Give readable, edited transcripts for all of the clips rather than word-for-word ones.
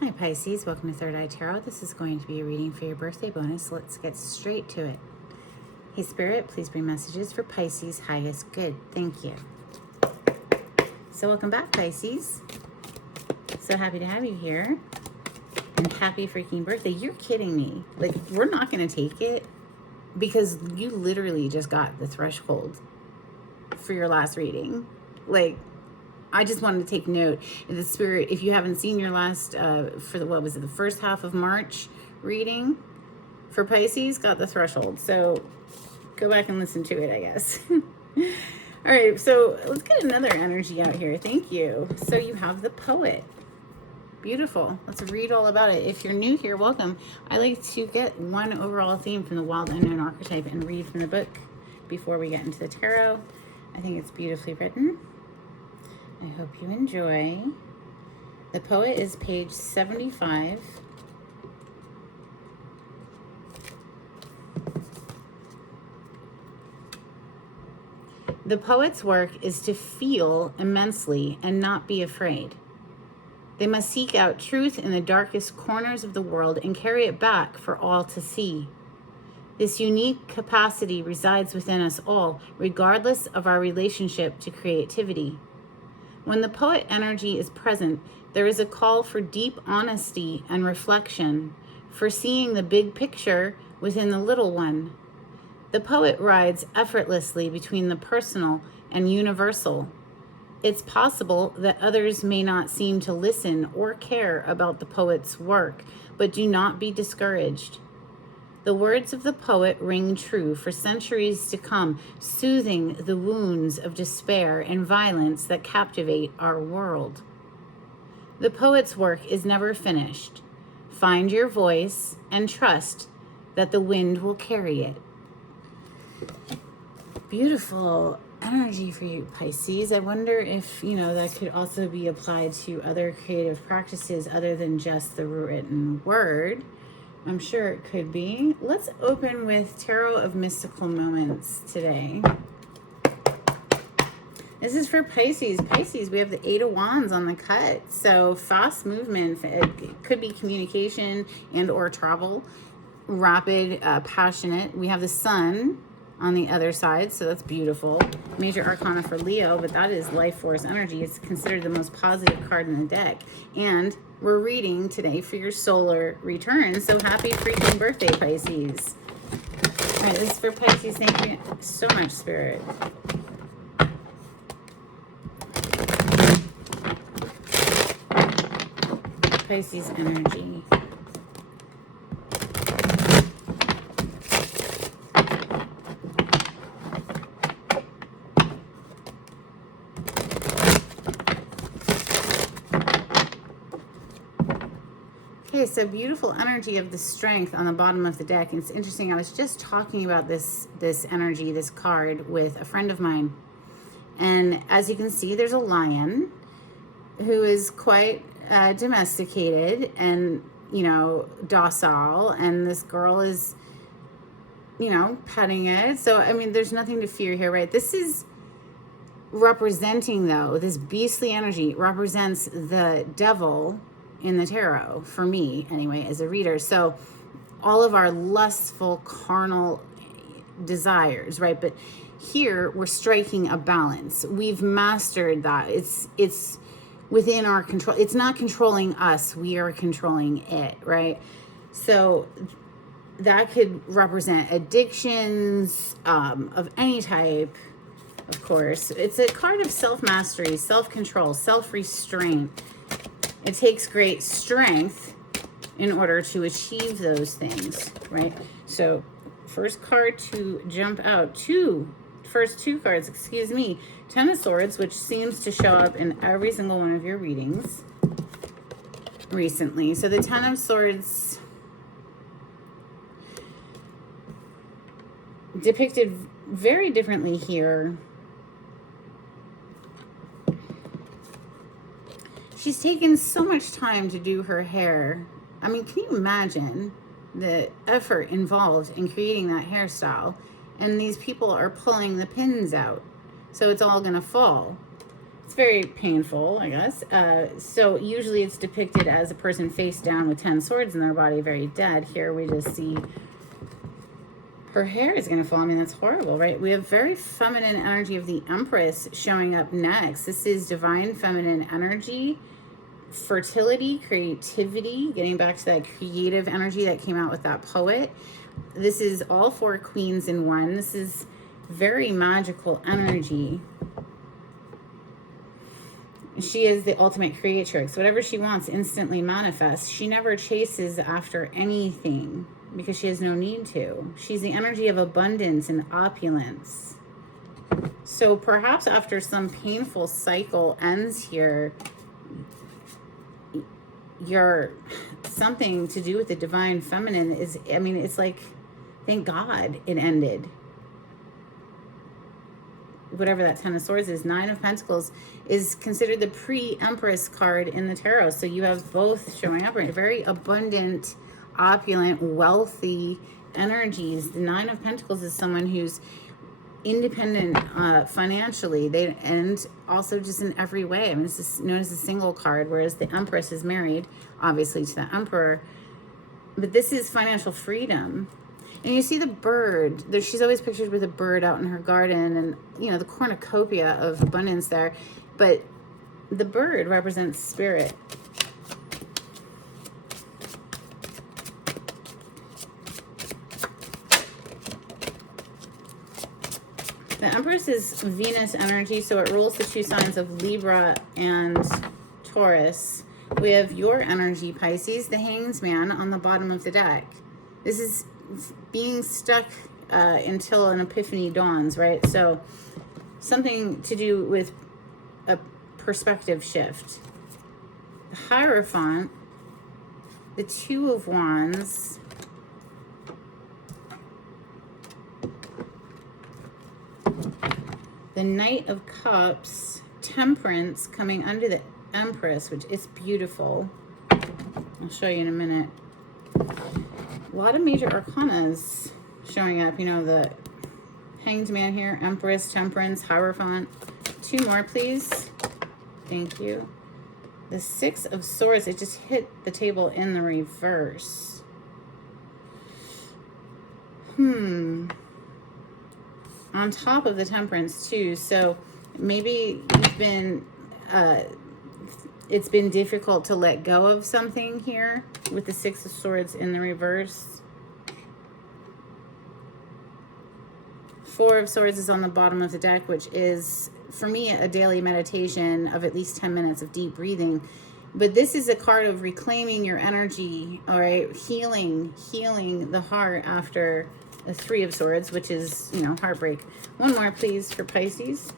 Hi Pisces, welcome to Third Eye Tarot. This is going to be a reading for your birthday bonus. Let's get straight to it. Hey Spirit, please bring messages for Pisces' highest good. Thank you. So welcome back Pisces. So happy to have you here. And happy freaking birthday. You're kidding me. Like, we're not going to take it because you literally just got the threshold for your last reading. Like, I just wanted to take note in the Spirit. If you haven't seen your last, for the first half of March reading for Pisces, got the threshold. So go back and listen to it, I guess. All right, so let's get another energy out here. Thank you. So you have the Poet. Beautiful. Let's read all about it. If you're new here, welcome. I like to get one overall theme from the Wild Unknown archetype and read from the book before we get into the tarot. I think it's beautifully written. I hope you enjoy. The Poet is page 75. The poet's work is to feel immensely and not be afraid. They must seek out truth in the darkest corners of the world and carry it back for all to see. This unique capacity resides within us all, regardless of our relationship to creativity. When the poet energy is present, there is a call for deep honesty and reflection, for seeing the big picture within the little one. The poet rides effortlessly between the personal and universal. It's possible that others may not seem to listen or care about the poet's work, but do not be discouraged. The words of the poet ring true for centuries to come, soothing the wounds of despair and violence that captivate our world. The poet's work is never finished. Find your voice and trust that the wind will carry it. Beautiful energy for you, Pisces. I wonder if, that could also be applied to other creative practices other than just the written word. I'm sure it could be. Let's open with Tarot of Mystical Moments today. This is for Pisces. Pisces, we have the Eight of Wands on the cut. So fast movement. It could be communication and or travel. Rapid, passionate. We have the Sun on the other side, so that's beautiful. Major Arcana for Leo, but that is life force energy. It's considered the most positive card in the deck. And we're reading today for your solar return. So happy freaking birthday, Pisces. All right, this is for Pisces. Thank you so much, Spirit. Pisces energy. Okay, so beautiful energy of the Strength on the bottom of the deck. And it's interesting, I was just talking about this energy, this card, with a friend of mine. And as you can see, there's a lion who is quite domesticated and, docile. And this girl is, petting it. So, I mean, there's nothing to fear here, right? This is representing, though, this beastly energy represents the devil in the tarot, for me anyway, as a reader. So all of our lustful carnal desires, right? But here we're striking a balance. We've mastered that. It's within our control. It's not controlling us, we are controlling it, right? So that could represent addictions of any type. Of course, it's a card of self-mastery, self-control, self-restraint. It takes great strength in order to achieve those things, right? So first card to jump out, first two cards, Ten of Swords, which seems to show up in every single one of your readings recently. So the Ten of Swords depicted very differently here. She's taken so much time to do her hair. I mean, can you imagine the effort involved in creating that hairstyle? And these people are pulling the pins out, so it's all gonna fall. It's very painful, I guess. So usually it's depicted as a person face down with 10 swords in their body, very dead. Here we just see her hair is going to fall. I mean, that's horrible, right? We have very feminine energy of the Empress showing up next. This is divine feminine energy, fertility, creativity, getting back to that creative energy that came out with that poet. This is all 4 queens in one. This is very magical energy. She is the ultimate creatrix. Whatever she wants instantly manifests. She never chases after anything because she has no need to. She's the energy of abundance and opulence. So perhaps after some painful cycle ends here, your something to do with the divine feminine is, I mean, it's like, thank God it ended. Whatever that 10 of swords is. 9 of pentacles is considered the pre-empress card in the tarot. So you have both showing up, right? Very abundant, opulent, wealthy energies. The 9 of pentacles is someone who's independent financially, and also just in every way. I mean, this is known as a single card, whereas the Empress is married, obviously, to the Emperor. But this is financial freedom. And you see the bird. She's always pictured with a bird out in her garden, and, you know, the cornucopia of abundance there. But the bird represents spirit. The Empress is Venus energy, so it rules the 2 signs of Libra and Taurus. We have your energy, Pisces, the Hanged Man on the bottom of the deck. This is being stuck until an epiphany dawns, right? So something to do with a perspective shift. The Hierophant, the 2 of Wands, the Knight of Cups, Temperance coming under the Empress, which is beautiful. I'll show you in a minute. A lot of major arcanas showing up. You know, the Hanged Man here, Empress, Temperance, Hierophant. 2 more, please. Thank you. The 6 of Swords, it just hit the table in the reverse. On top of the Temperance too, so maybe you've been it's been difficult to let go of something here with the 6 of Swords in the reverse. 4 of Swords is on the bottom of the deck, which is, for me, a daily meditation of at least 10 minutes of deep breathing. But this is a card of reclaiming your energy, all right? Healing the heart after the 3 of Swords, which is, you know, heartbreak. 1 more, please, for Pisces.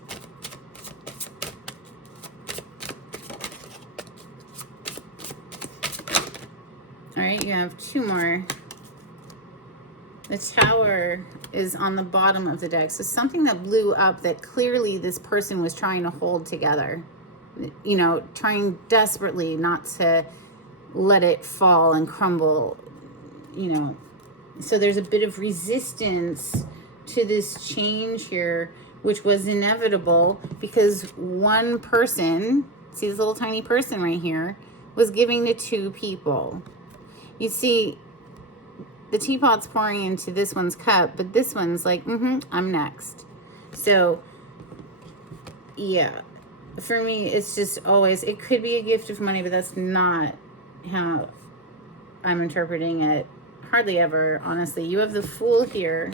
All right, you have 2 more. The Tower is on the bottom of the deck. So something that blew up that clearly this person was trying to hold together. You know, trying desperately not to let it fall and crumble, you know. So there's a bit of resistance to this change here, which was inevitable because one person, see this little tiny person right here, was giving to 2 people. You see, the teapot's pouring into this one's cup, but this one's like, I'm next. So, yeah, for me, it's just always, it could be a gift of money, but that's not how I'm interpreting it. Hardly ever, honestly. You have the Fool here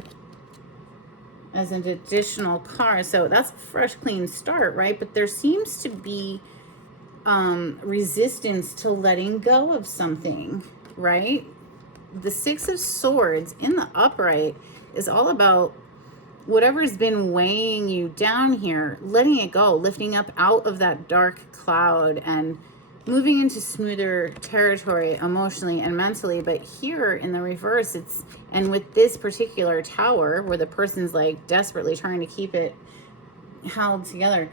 as an additional card. So that's a fresh, clean start, right? But there seems to be resistance to letting go of something, right? The 6 of Swords in the upright is all about whatever's been weighing you down here, letting it go, lifting up out of that dark cloud and moving into smoother territory emotionally and mentally. But here in the reverse, it's, and with this particular Tower where the person's like desperately trying to keep it held together,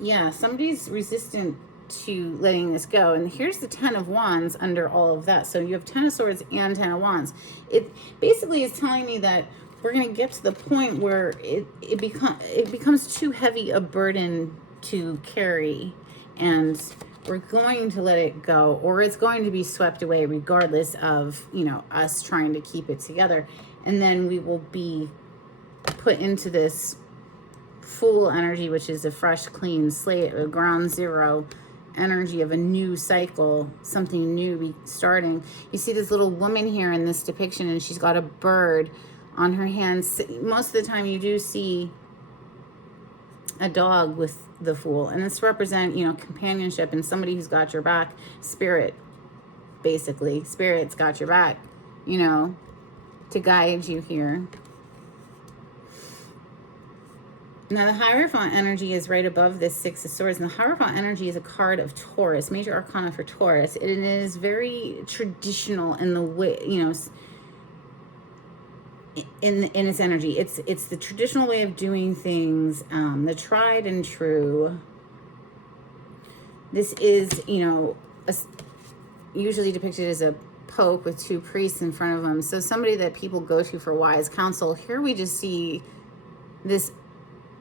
yeah, somebody's resistant to letting this go. And here's the 10 of Wands under all of that. So you have 10 of Swords and 10 of Wands. It basically is telling me that we're going to get to the point where it becomes too heavy a burden to carry, and we're going to let it go, or it's going to be swept away regardless of, you know, us trying to keep it together. And then we will be put into this Fool energy, which is a fresh, clean slate, a ground zero energy of a new cycle, something new starting. You see this little woman here in this depiction, and she's got a bird on her hands. Most of the time you do see a dog with the Fool, and this represent, you know, companionship and somebody who's got your back. Spirit, basically. Spirit's got your back, you know, to guide you here. Now, the Hierophant energy is right above this Six of Swords. And the Hierophant energy is a card of Taurus, major arcana for Taurus. It is very traditional in the way, you know, in its energy. It's the traditional way of doing things, the tried and true. This is, you know, usually depicted as a pope with two priests in front of him. So somebody that people go to for wise counsel. Here we just see this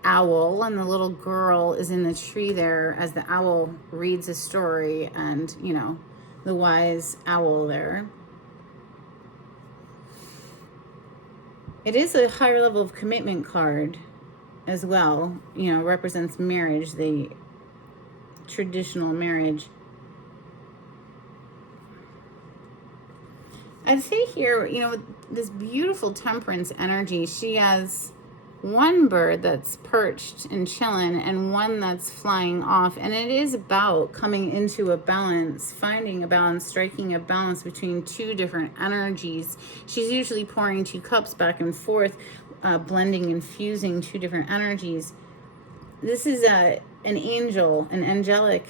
owl, and the little girl is in the tree there as the owl reads a story, and, you know, the wise owl there. It is a higher level of commitment card as well, you know, represents marriage, the traditional marriage. I'd say here, you know, this beautiful Temperance energy, she has one bird that's perched and chilling and one that's flying off, and it is about coming into a balance, finding a balance, striking a balance between two different energies. She's usually pouring two cups back and forth, blending and fusing two different energies. This is an angel, an angelic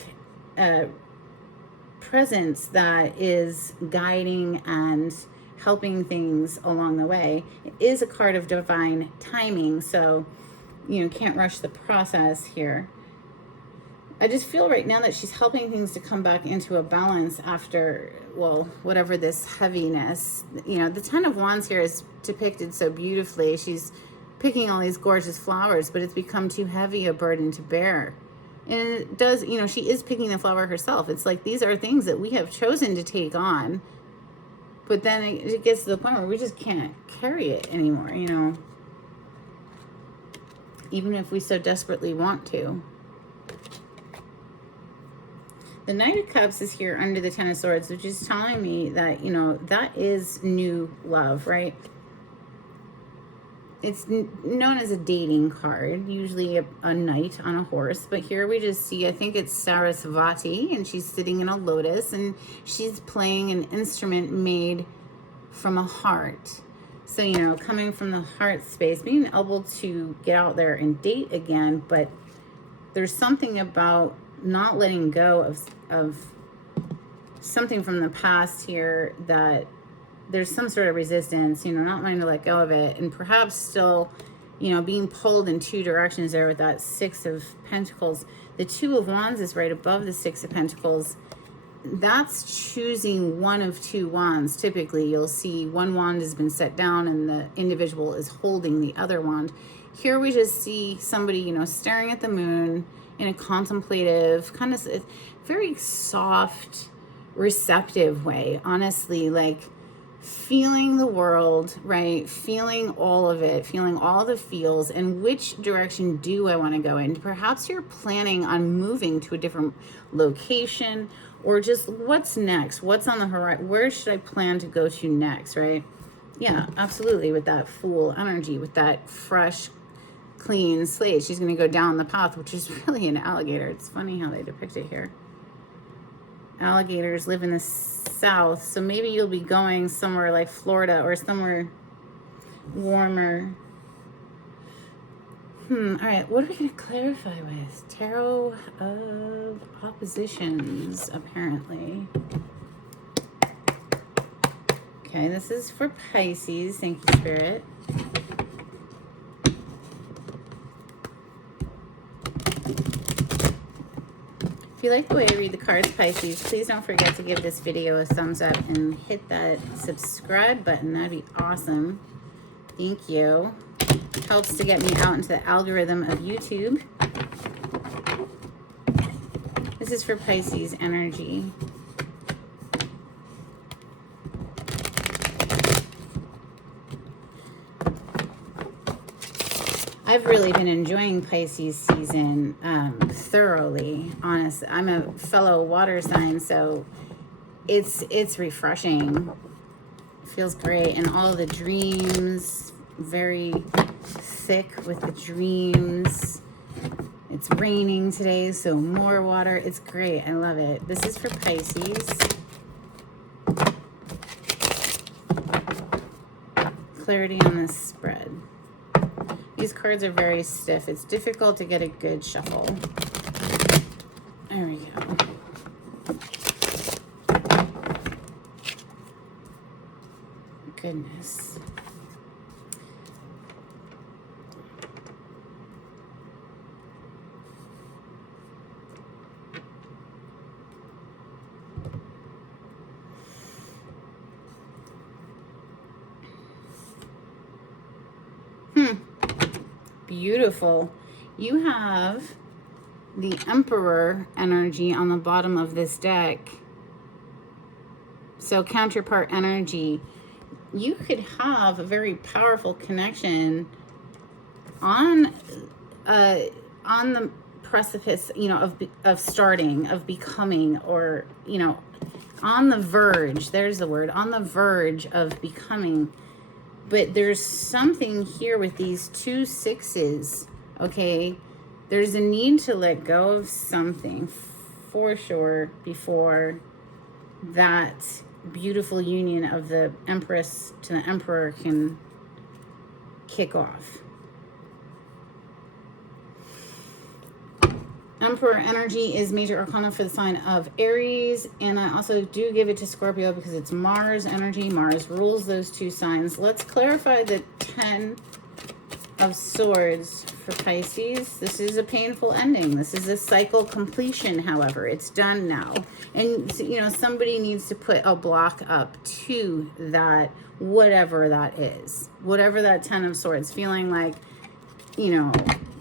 presence that is guiding and helping things along the way. It is a card of divine timing, so, you know, can't rush the process here. I just feel right now that she's helping things to come back into a balance after, well, whatever this heaviness. You know, the Ten of Wands here is depicted so beautifully. She's picking all these gorgeous flowers, but it's become too heavy a burden to bear. And it does, you know, she is picking the flower herself. It's like these are things that we have chosen to take on, but then it gets to the point where we just can't carry it anymore, you know, even if we so desperately want to. The Knight of Cups is here under the Ten of Swords, which is telling me that, you know, that is new love, right? It's known as a dating card, usually a knight on a horse. But here we just see, I think it's Sarasvati, and she's sitting in a lotus, and she's playing an instrument made from a heart. So, you know, coming from the heart space, being able to get out there and date again. But there's something about not letting go of something from the past here, that there's some sort of resistance, you know, not wanting to let go of it, and perhaps still, you know, being pulled in two directions there with that Six of Pentacles. The Two of Wands is right above the Six of Pentacles. That's choosing one of two wands. Typically, you'll see one wand has been set down and the individual is holding the other wand. Here we just see somebody, you know, staring at the moon in a contemplative, kind of very soft, receptive way, honestly, like feeling the world, right? Feeling all of it, feeling all the feels, and which direction do I want to go in? Perhaps you're planning on moving to a different location, or just what's next? What's on the horizon? Where should I plan to go to next, right? Yeah, absolutely. With that Fool energy, with that fresh, clean slate, she's going to go down the path, which is really an alligator. It's funny how they depict it here. Alligators live in the south, so maybe you'll be going somewhere like Florida or somewhere warmer. All right, what are we going to clarify with? Tarot of Oppositions, apparently. Okay, this is for Pisces. Thank you, Spirit. If you like the way I read the cards, Pisces, please don't forget to give this video a thumbs up and hit that subscribe button. That'd be awesome. Thank you. Helps to get me out into the algorithm of YouTube. This is for Pisces energy. I've really been enjoying Pisces season thoroughly, honestly. I'm a fellow water sign, so it's refreshing. It feels great. And all the dreams, very thick with the dreams. It's raining today, so more water. It's great. I love it. This is for Pisces. Clarity on this spread. These cards are very stiff. It's difficult to get a good shuffle. There we go. Goodness. Beautiful. You have the Emperor energy on the bottom of this deck. So counterpart energy. You could have a very powerful connection on the precipice, you know, of starting, of becoming, or, you know, on the verge. There's the word, on the verge of becoming. But there's something here with these 2 6s, okay? There's a need to let go of something for sure before that beautiful union of the Empress to the Emperor can kick off. Emperor energy is major arcana for the sign of Aries, and I also do give it to Scorpio because it's Mars energy. Mars rules those 2 signs. Let's clarify the 10 of Swords for Pisces. This is a painful ending. This is a cycle completion, however. It's done now. And, you know, somebody needs to put a block up to that, whatever that is. Whatever that 10 of Swords, feeling like, you know,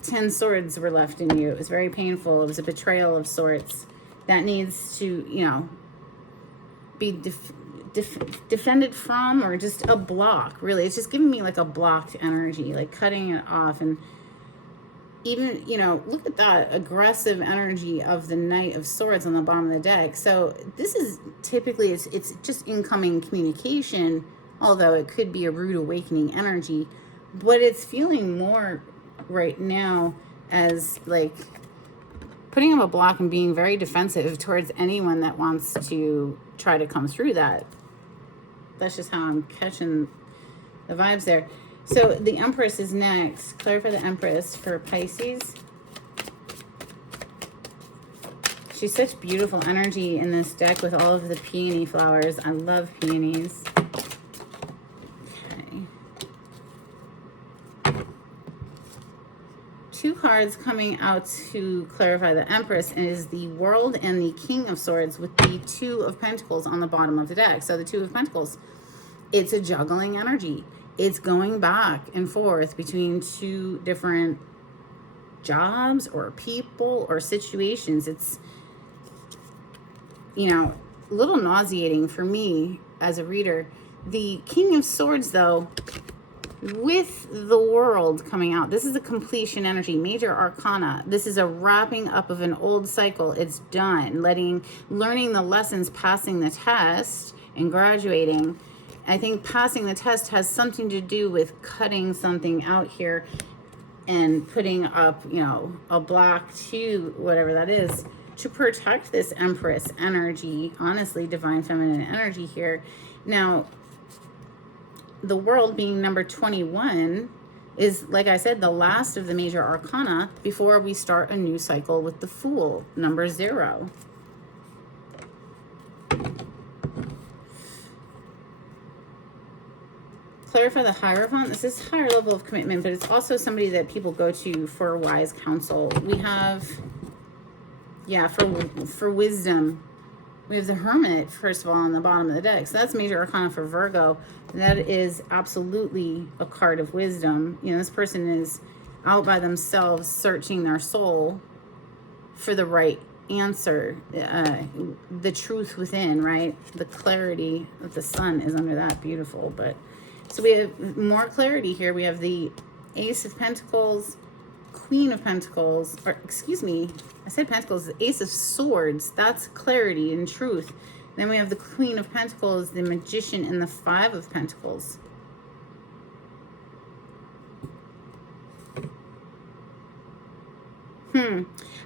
10 swords were left in you. It was very painful. It was a betrayal of sorts that needs to, you know, be defended from, or just a block, really. It's just giving me like a blocked energy, like cutting it off. And even, you know, look at that aggressive energy of the Knight of Swords on the bottom of the deck. So this is typically, it's just incoming communication, although it could be a rude awakening energy, but it's feeling more right now as like putting up a block and being very defensive towards anyone that wants to try to come through that. That's just how I'm catching the vibes there. So the Empress is next. Clarify the Empress for Pisces. She's such beautiful energy in this deck with all of the peony flowers. I love peonies. Two cards coming out to clarify the Empress is the World and the King of Swords with the 2 of Pentacles on the bottom of the deck. So the 2 of Pentacles, it's a juggling energy. It's going back and forth between 2 different jobs or people or situations. It's, you know, a little nauseating for me as a reader. The King of Swords, though, with the World coming out, this is a completion energy, major arcana. This is a wrapping up of an old cycle. It's done. Learning the lessons, passing the test, and graduating. I think passing the test has something to do with cutting something out here and putting up, you know, a block to whatever that is to protect this Empress energy. Honestly, divine feminine energy here. Now, the World being number 21 is, like I said, the last of the major arcana before we start a new cycle with the Fool, number 0. Clarify the Hierophant. This is higher level of commitment, but it's also somebody that people go to for wise counsel. We have, yeah, for wisdom. We have the Hermit, first of all, on the bottom of the deck. So that's major arcana for Virgo. That is absolutely a card of wisdom. You know, this person is out by themselves searching their soul for the right answer, the truth within, right? The clarity of the sun is under that. Beautiful. But so we have more clarity here. We have the Ace of Pentacles, Queen of Pentacles, or excuse me, I said Pentacles, the Ace of Swords. That's clarity and truth. Then we have the Queen of Pentacles, the Magician, and the Five of Pentacles.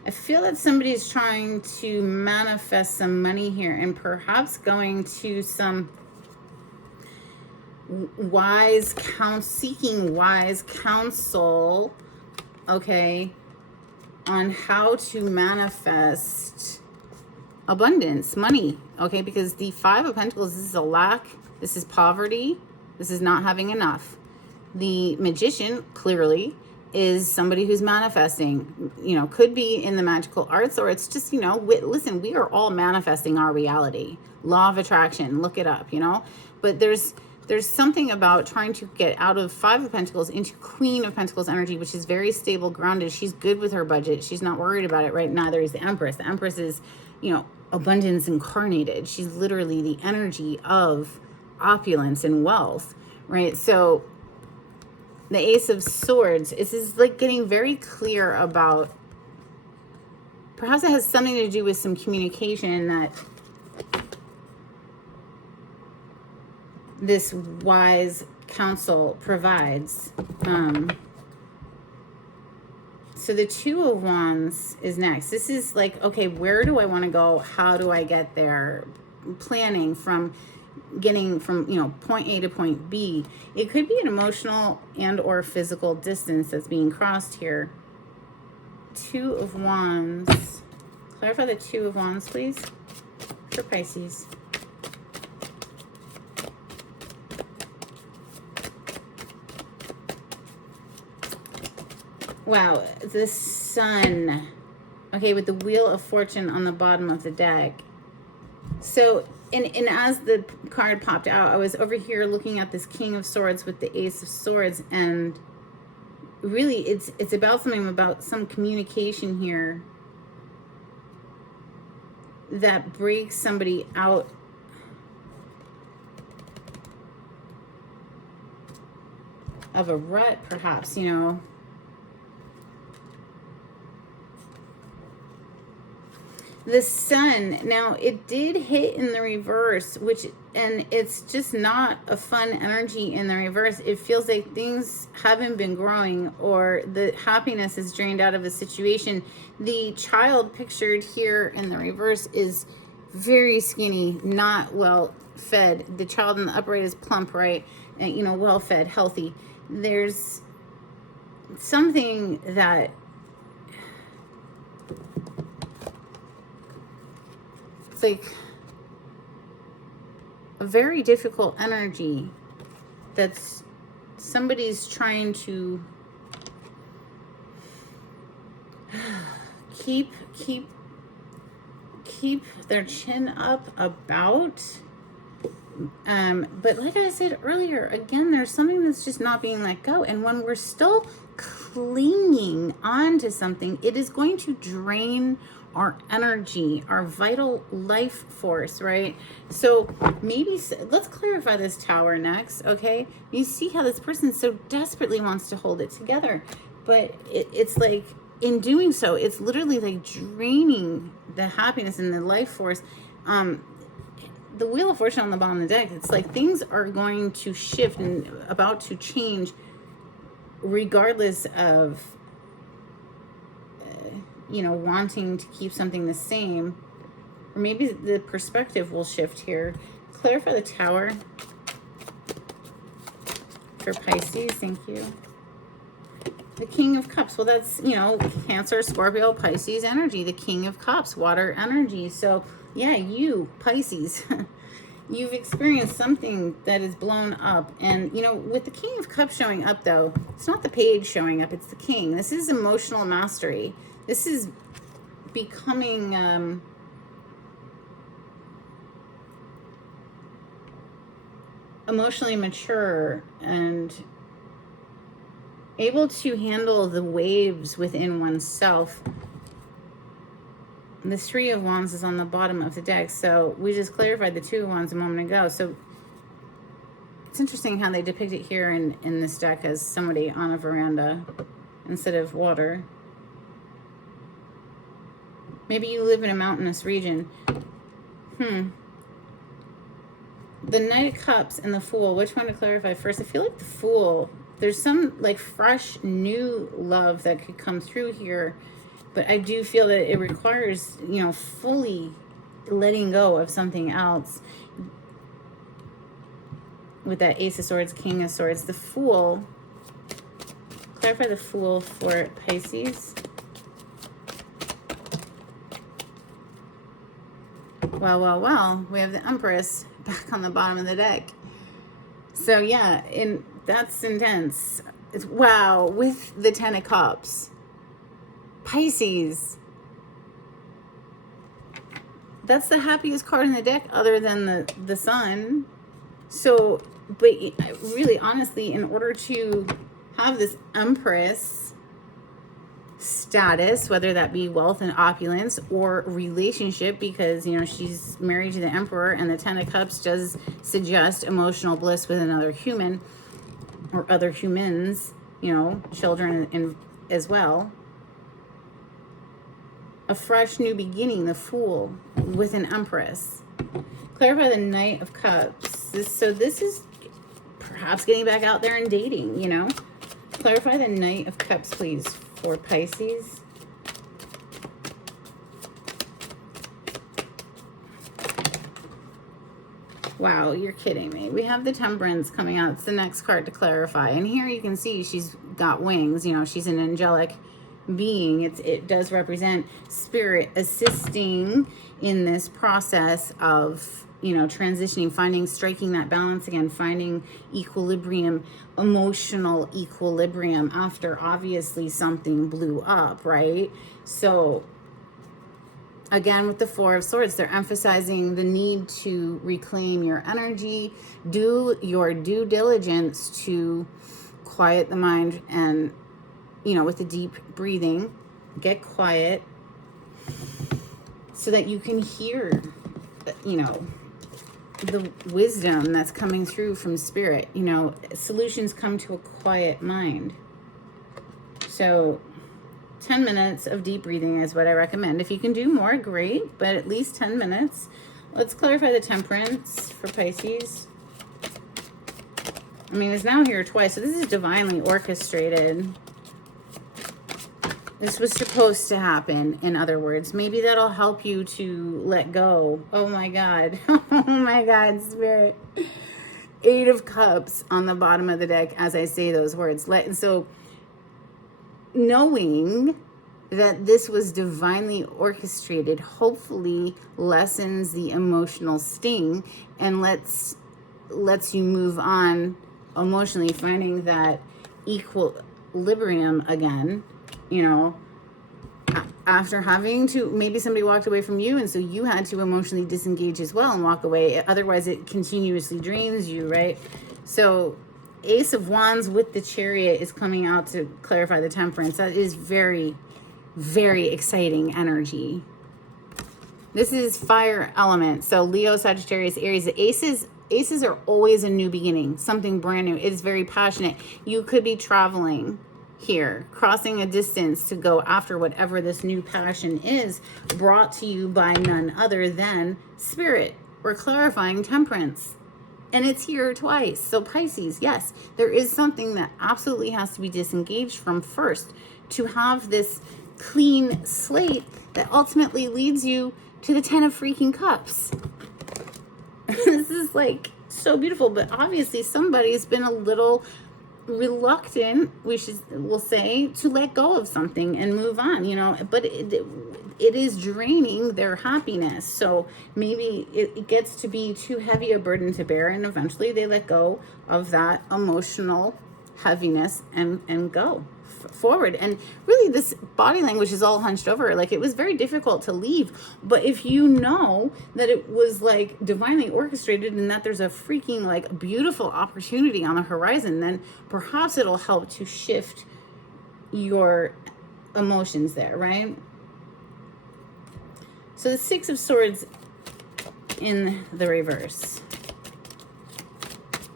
I feel that somebody's trying to manifest some money here and perhaps going to some seeking wise counsel, okay, on how to manifest abundance, money, okay, because the Five of Pentacles, this is a lack, this is poverty, this is not having enough. The Magician, clearly, is somebody who's manifesting, you know, could be in the magical arts, or it's just, you know, listen, we are all manifesting our reality. Law of attraction, look it up, you know, but there's something about trying to get out of Five of Pentacles into Queen of Pentacles energy, which is very stable, grounded. She's good with her budget. She's not worried about it, right? Neither is the Empress. The Empress is, you know, abundance incarnated. She's literally the energy of opulence and wealth, right? So the Ace of Swords, this is like getting very clear about, perhaps it has something to do with some communication that this wise counsel provides. So the Two of Wands is next. This is like, okay, where do I want to go? How do I get there? Planning from getting from, you know, point A to point B. It could be an emotional and or physical distance that's being crossed here. Two of Wands. Clarify the Two of Wands, please, for Pisces. Wow, the Sun. Okay, with the Wheel of Fortune on the bottom of the deck. So, and as the card popped out, I was over here looking at this King of Swords with the Ace of Swords, and really it's about something, about some communication here that breaks somebody out of a rut, perhaps, you know. The Sun, now it did hit in the reverse, and it's just not a fun energy in the reverse. It feels like things haven't been growing, or the happiness is drained out of a situation. The child pictured here in the reverse is very skinny, not well fed. The child in the upright is plump, right? And, you know, well fed, healthy. There's something that it's like a very difficult energy that's somebody's trying to keep their chin up about. But like I said earlier, again, there's something that's just not being let go. And when we're still clinging on to something, it is going to drain our energy, our vital life force, right? So maybe, let's clarify this Tower next, okay? You see how this person so desperately wants to hold it together, but it's like, in doing so, it's literally like draining the happiness and the life force. The Wheel of Fortune on the bottom of the deck, it's like things are going to shift and about to change regardless of you know, wanting to keep something the same, or maybe the perspective will shift here. Clarify the Tower for Pisces. Thank you. The King of Cups. Well, that's, you know, Cancer, Scorpio, Pisces energy. The King of Cups, water energy. So yeah, you Pisces, you've experienced something that is blown up. And, you know, with the King of Cups showing up, though, it's not the page showing up, it's the king. This is emotional mastery. This is becoming emotionally mature and able to handle the waves within oneself. The Three of Wands is on the bottom of the deck. So we just clarified the Two of Wands a moment ago. So it's interesting how they depict it here in this deck as somebody on a veranda instead of water. Maybe you live in a mountainous region. The Knight of Cups and the Fool. Which one to clarify first? I feel like the Fool. There's some like fresh new love that could come through here. But I do feel that it requires, you know, fully letting go of something else. With that Ace of Swords, King of Swords. The Fool. Clarify the Fool for Pisces. Well. We have the Empress back on the bottom of the deck. So yeah, that's intense. Wow, with the Ten of Cups. Pisces. That's the happiest card in the deck other than the Sun. So, but really, honestly, in order to have this Empress status, whether that be wealth and opulence or relationship, because, you know, she's married to the Emperor, and the Ten of Cups does suggest emotional bliss with another human or other humans, you know, children as well. A fresh new beginning, the Fool with an Empress. Clarify the Knight of Cups. So this is perhaps getting back out there and dating, you know. Clarify the Knight of Cups, please, for Pisces. Wow, you're kidding me. We have the Temperance coming out. It's the next card to clarify. And here you can see she's got wings. You know, she's an angelic being. It does represent spirit assisting in this process of, you know, transitioning, striking that balance again, finding equilibrium, emotional equilibrium after obviously something blew up, right? So again, with the Four of Swords, they're emphasizing the need to reclaim your energy, do your due diligence to quiet the mind, and, you know, with the deep breathing, get quiet so that you can hear, you know, the wisdom that's coming through from spirit. You know, solutions come to a quiet mind. So 10 minutes of deep breathing is what I recommend. If you can do more, great, but at least 10 minutes. Let's clarify the Temperance for Pisces. I mean, it's now here twice, so this is divinely orchestrated. This was supposed to happen, in other words. Maybe that'll help you to let go. Oh my God. Oh my God, Spirit. Eight of Cups on the bottom of the deck as I say those words. So knowing that this was divinely orchestrated hopefully lessens the emotional sting and lets you move on emotionally, finding that equilibrium again. You know, after having to, maybe somebody walked away from you, and so you had to emotionally disengage as well and walk away. Otherwise, it continuously drains you, right? So Ace of Wands with the Chariot is coming out to clarify the Temperance. That is very, very exciting energy. This is fire element. So Leo, Sagittarius, Aries. The aces are always a new beginning, something brand new. It is very passionate. You could be traveling here, crossing a distance to go after whatever this new passion is, brought to you by none other than Spirit. We're clarifying Temperance, and it's here twice. So Pisces, yes, there is something that absolutely has to be disengaged from first to have this clean slate that ultimately leads you to the Ten of freaking Cups. This is like so beautiful, but obviously somebody's been a little reluctant, we'll say, to let go of something and move on, you know, but it is draining their happiness. So maybe it gets to be too heavy a burden to bear, and eventually they let go of that emotional heaviness and go forward. And really, this body language is all hunched over. Like, it was very difficult to leave, but if you know that it was like divinely orchestrated and that there's a freaking like beautiful opportunity on the horizon, then perhaps it'll help to shift your emotions there, right? So the Six of Swords in the reverse.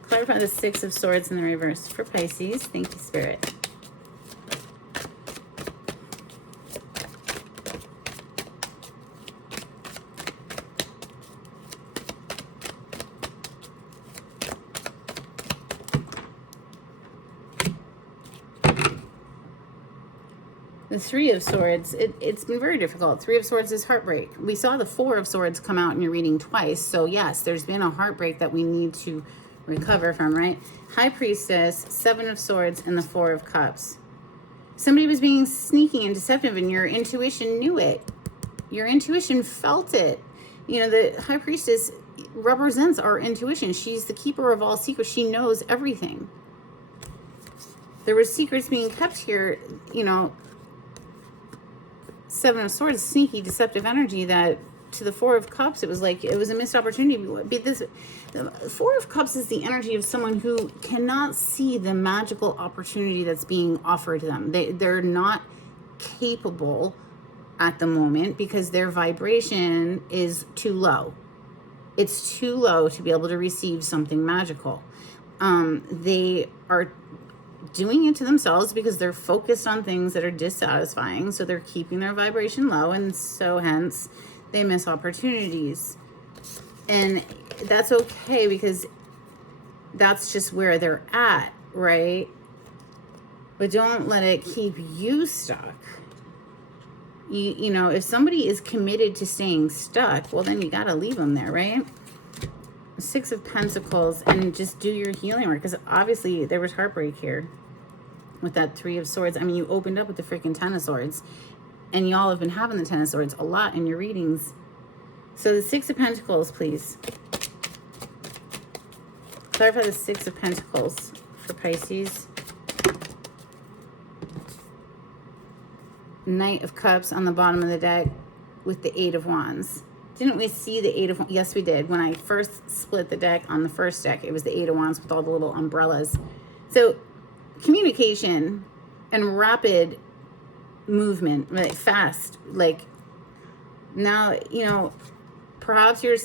Clarify the Six of Swords in the reverse for Pisces. Thank you, Spirit. The Three of Swords, it's been very difficult. Three of Swords is heartbreak. We saw the Four of Swords come out in your reading twice. So yes, there's been a heartbreak that we need to recover from, right? High Priestess, Seven of Swords, and the Four of Cups. Somebody was being sneaky and deceptive, and your intuition knew it. Your intuition felt it. You know, the High Priestess represents our intuition. She's the keeper of all secrets. She knows everything. There were secrets being kept here, you know. Seven of Swords, sneaky, deceptive energy that to the Four of Cups, it was like, it was a missed opportunity. The Four of Cups is the energy of someone who cannot see the magical opportunity that's being offered to them. They're not capable at the moment because their vibration is too low. It's too low to be able to receive something magical. They are doing it to themselves because they're focused on things that are dissatisfying, so they're keeping their vibration low, and so hence they miss opportunities. And that's okay because that's just where they're at, right? But don't let it keep you stuck. You know, if somebody is committed to staying stuck, well, then you got to leave them there, right? Six of Pentacles, and just do your healing work, because obviously there was heartbreak here with that Three of Swords. I mean, you opened up with the freaking Ten of Swords, and y'all have been having the Ten of Swords a lot in your readings. So the Six of Pentacles, please. Clarify the Six of Pentacles for Pisces. Knight of Cups on the bottom of the deck with the Eight of Wands. Didn't we see the Eight of Wands? Yes, we did. When I first split the deck on the first deck, it was the Eight of Wands with all the little umbrellas. So communication and rapid movement, like fast, like now, you know, perhaps you're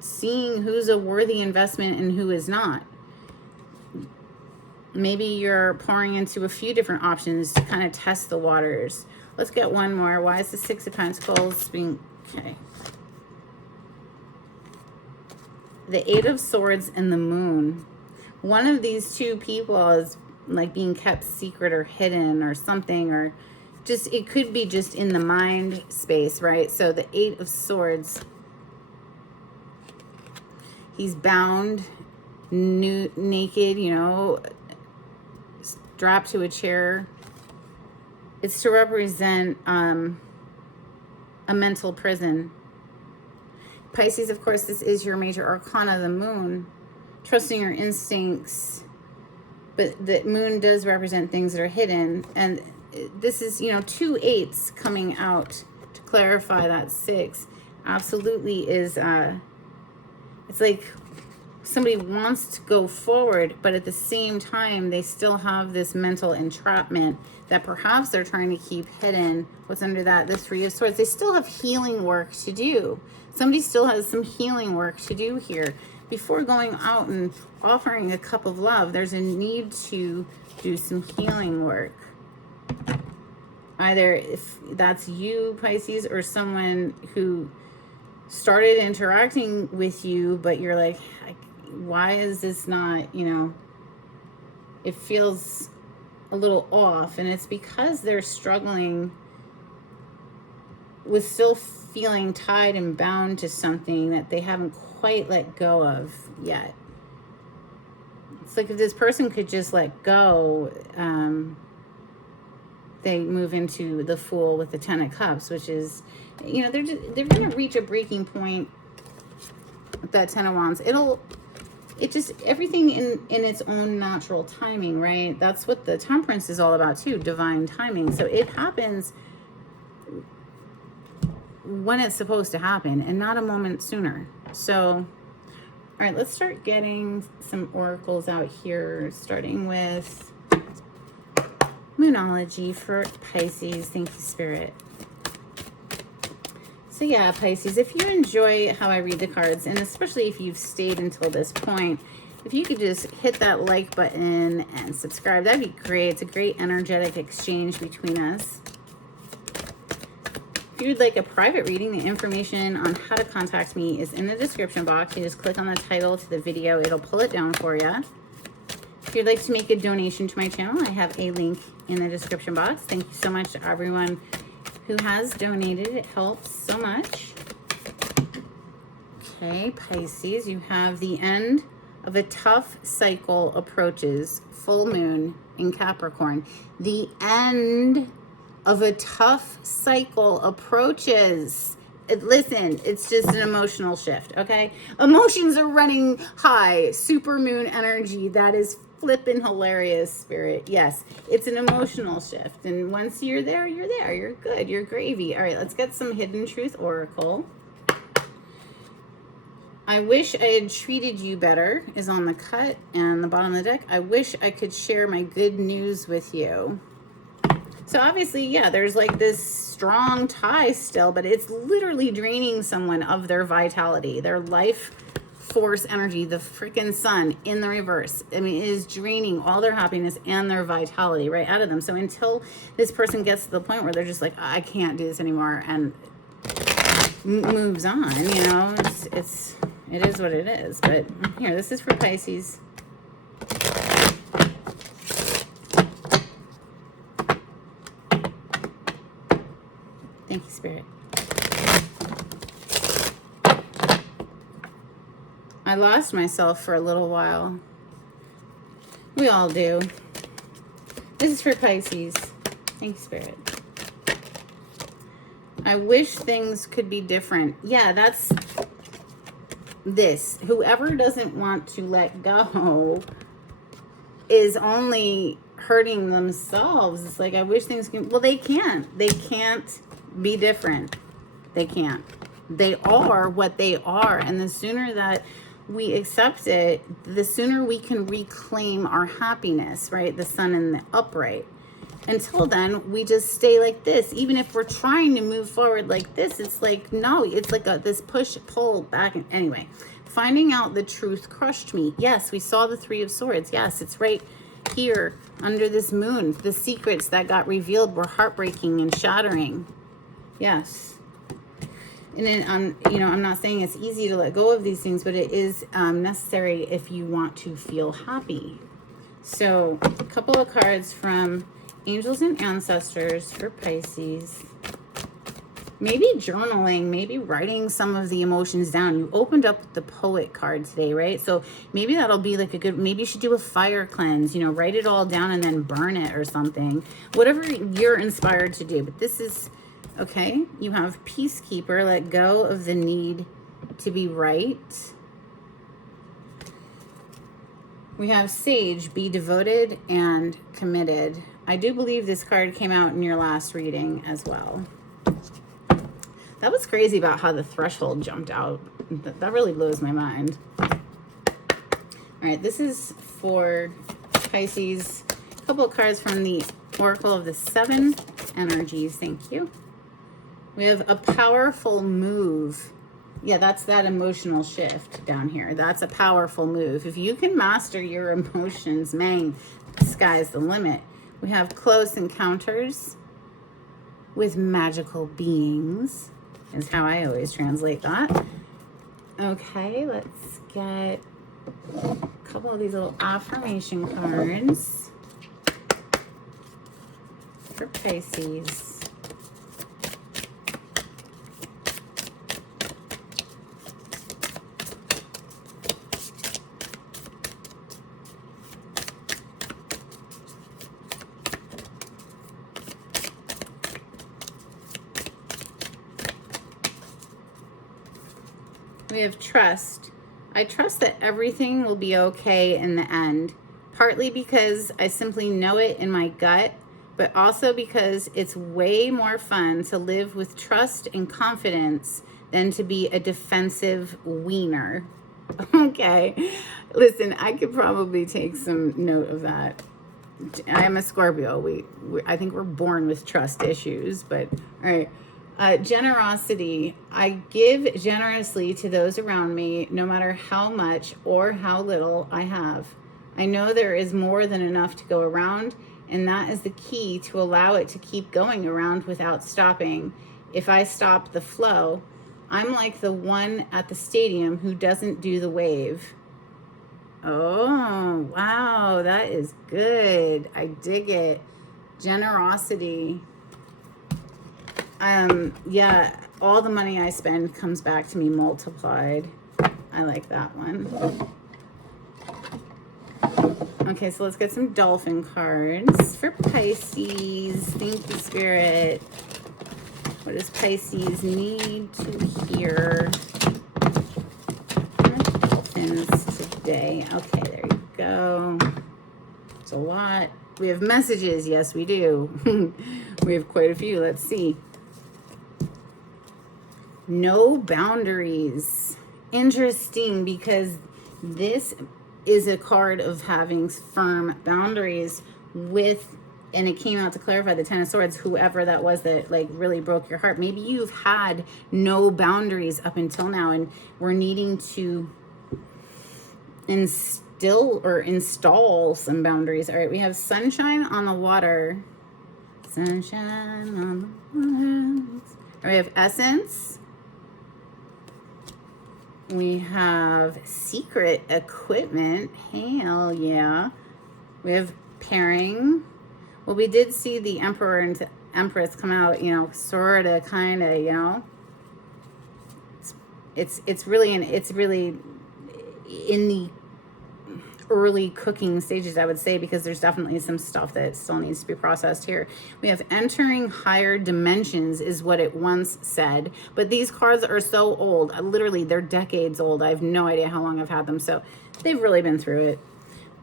seeing who's a worthy investment and who is not. Maybe you're pouring into a few different options to kind of test the waters. Let's get one more. Why is the Six of Pentacles being... Okay. The Eight of Swords and the Moon. One of these two people is like being kept secret or hidden or something, or just, it could be just in the mind space, right? So the Eight of Swords, he's bound, naked, you know, strapped to a chair. It's to represent a mental prison. Pisces, of course, this is your major arcana, the Moon. Trusting your instincts. But the Moon does represent things that are hidden. And this is, you know, two eights coming out to clarify that six. Absolutely is, it's like somebody wants to go forward, but at the same time, they still have this mental entrapment that perhaps they're trying to keep hidden. What's under that? The Three of Swords. They still have healing work to do. Somebody still has some healing work to do here. Before going out and offering a cup of love, there's a need to do some healing work. Either if that's you, Pisces, or someone who started interacting with you, but you're like, why is this not, you know, it feels a little off. And it's because they're struggling with still feeling tied and bound to something that they haven't quite let go of yet. It's like if this person could just let go, they move into the Fool with the Ten of Cups, which is, you know, they're going to reach a breaking point with that Ten of Wands. It just, everything in its own natural timing, right? That's what the Temperance is all about too, divine timing. So it happens when it's supposed to happen and not a moment sooner. So, all right, let's start getting some oracles out here, starting with Moonology for Pisces. Thank you, Spirit. So yeah, Pisces, if you enjoy how I read the cards, and especially if you've stayed until this point, if you could just hit that like button and subscribe, that'd be great. It's a great energetic exchange between us. If you'd like a private reading, the information on how to contact me is in the description box. You just click on the title to the video. It'll pull it down for you. If you'd like to make a donation to my channel, I have a link in the description box. Thank you so much to everyone who has donated. It helps so much. Okay, Pisces, you have the end of a tough cycle approaches. Full moon in Capricorn. The end of a tough cycle approaches. Listen, it's just an emotional shift, okay? Emotions are running high. Super moon energy. That is flippin' hilarious, Spirit. Yes, it's an emotional shift. And once you're there, you're there. You're good. You're gravy. All right, let's get some Hidden Truth Oracle. I wish I had treated you better is on the cut and the bottom of the deck. I wish I could share my good news with you. So obviously, yeah, there's like this strong tie still, but it's literally draining someone of their vitality, their life force energy, the freaking sun in the reverse. I mean, it is draining all their happiness and their vitality right out of them. So until this person gets to the point where they're just like, I can't do this anymore, and moves on, you know, it is what it is. But here, this is for Pisces. Thank you, Spirit. I lost myself for a little while. We all do. This is for Pisces. Thank you, Spirit. I wish things could be different. Yeah, that's this. Whoever doesn't want to let go is only hurting themselves. It's like, I wish things can, well, they can't. They can't be different. They can't. They are what they are. And the sooner that we accept it, the sooner we can reclaim our happiness, right? The sun in the upright. Until then, we just stay like this. Even if we're trying to move forward like this, it's like, no, it's like this push, pull back. Anyway, finding out the truth crushed me. Yes, we saw the Three of Swords. Yes, it's right here under this moon. The secrets that got revealed were heartbreaking and shattering. Yes. And then, you know, I'm not saying it's easy to let go of these things, but it is necessary if you want to feel happy. So, a couple of cards from Angels and Ancestors for Pisces. Maybe journaling, maybe writing some of the emotions down. You opened up with the Poet card today, right? So maybe that'll be like a good, maybe you should do a fire cleanse, you know, write it all down and then burn it or something. Whatever you're inspired to do. But this is, okay, you have Peacekeeper, let go of the need to be right. We have Sage, be devoted and committed. I do believe this card came out in your last reading as well. That was crazy about how the threshold jumped out. That really blows my mind. All right, this is for Pisces. A couple of cards from the Oracle of the Seven Energies. Thank you. We have a powerful move. Yeah, that's that emotional shift down here. That's a powerful move. If you can master your emotions, man, the sky's the limit. We have close encounters with magical beings, is how I always translate that. Okay, let's get a couple of these little affirmation cards for Pisces. We have trust. I trust that everything will be okay in the end, partly because I simply know it in my gut, but also because it's way more fun to live with trust and confidence than to be a defensive wiener. Okay, listen, I could probably take some note of that. I am a Scorpio. I think we're born with trust issues, but all right. Generosity. I give generously to those around me, no matter how much or how little I have. I know there is more than enough to go around, and that is the key to allow it to keep going around without stopping. If I stop the flow, I'm like the one at the stadium who doesn't do the wave. Oh, wow, that is good. I dig it. Generosity. Yeah, all the money I spend comes back to me multiplied. I like that one. Okay, so let's get some dolphin cards for Pisces. Thank you, Spirit. What does Pisces need to hear from the dolphins today? Okay, there you go. It's a lot. We have messages. Yes, we do. We have quite a few. Let's see. No boundaries. Interesting, because this is a card of having firm boundaries with, and it came out to clarify the Ten of Swords, whoever that was that like really broke your heart. Maybe you've had no boundaries up until now, and we're needing to instill or install some boundaries. All right, we have sunshine on the water. Sunshine on the water. We have essence. We have secret equipment. Hell yeah. We have pairing. Well, we did see the Emperor and Empress come out, you know, sort of, kind of, you know. It's really in the early cooking stages, I would say, because there's definitely some stuff that still needs to be processed here. We have entering higher dimensions is what it once said, but these cards are so old. Literally, they're decades old. I have no idea how long I've had them, so they've really been through it.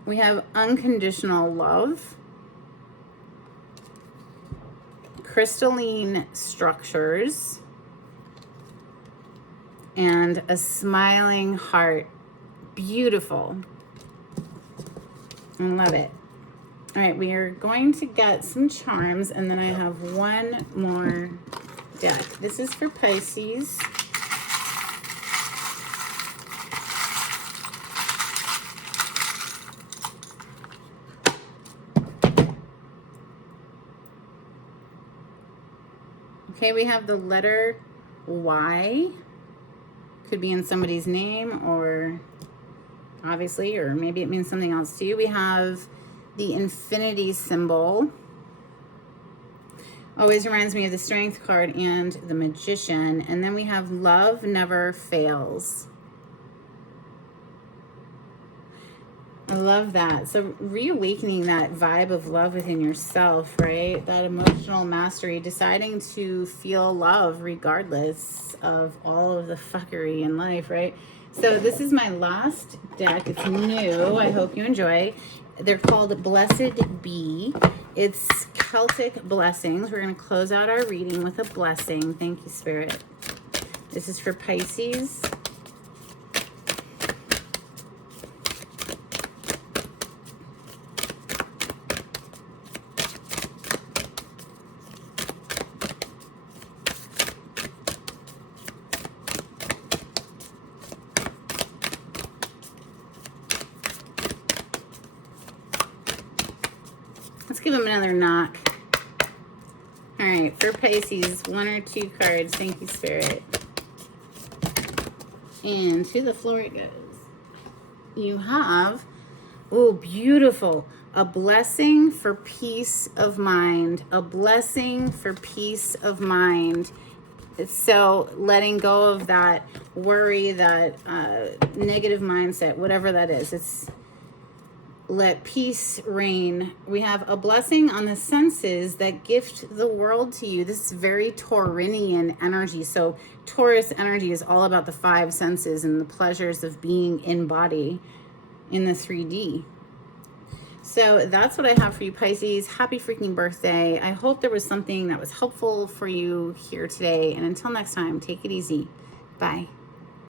We have unconditional love, crystalline structures, and a smiling heart. Beautiful. I love it. All right, we are going to get some charms, and then I have one more deck. This is for Pisces. Okay, we have the letter Y. Could be in somebody's name, or obviously, or maybe it means something else to you. We have the infinity symbol. Always reminds me of the Strength card and the Magician. And then we have love never fails. I love that. So reawakening that vibe of love within yourself, right? That emotional mastery, deciding to feel love regardless of all of the fuckery in life, right? So this is my last deck. It's new. I hope you enjoy. They're called Blessed Be. It's Celtic blessings. We're going to close out our reading with a blessing. Thank you, Spirit. This is for Pisces. Let's give them another knock. All right, for Pisces, one or two cards. Thank you, Spirit. And to the floor it goes. You have, oh, beautiful. A blessing for peace of mind. A blessing for peace of mind. So letting go of that worry, that negative mindset, whatever that is. It's let peace reign. We have a blessing on the senses that gift the world to you. This is very Taurinian energy. So Taurus energy is all about the five senses and the pleasures of being in body in the 3D. So that's what I have for you, Pisces. Happy freaking birthday. I hope there was something that was helpful for you here today. And until next time, take it easy. Bye.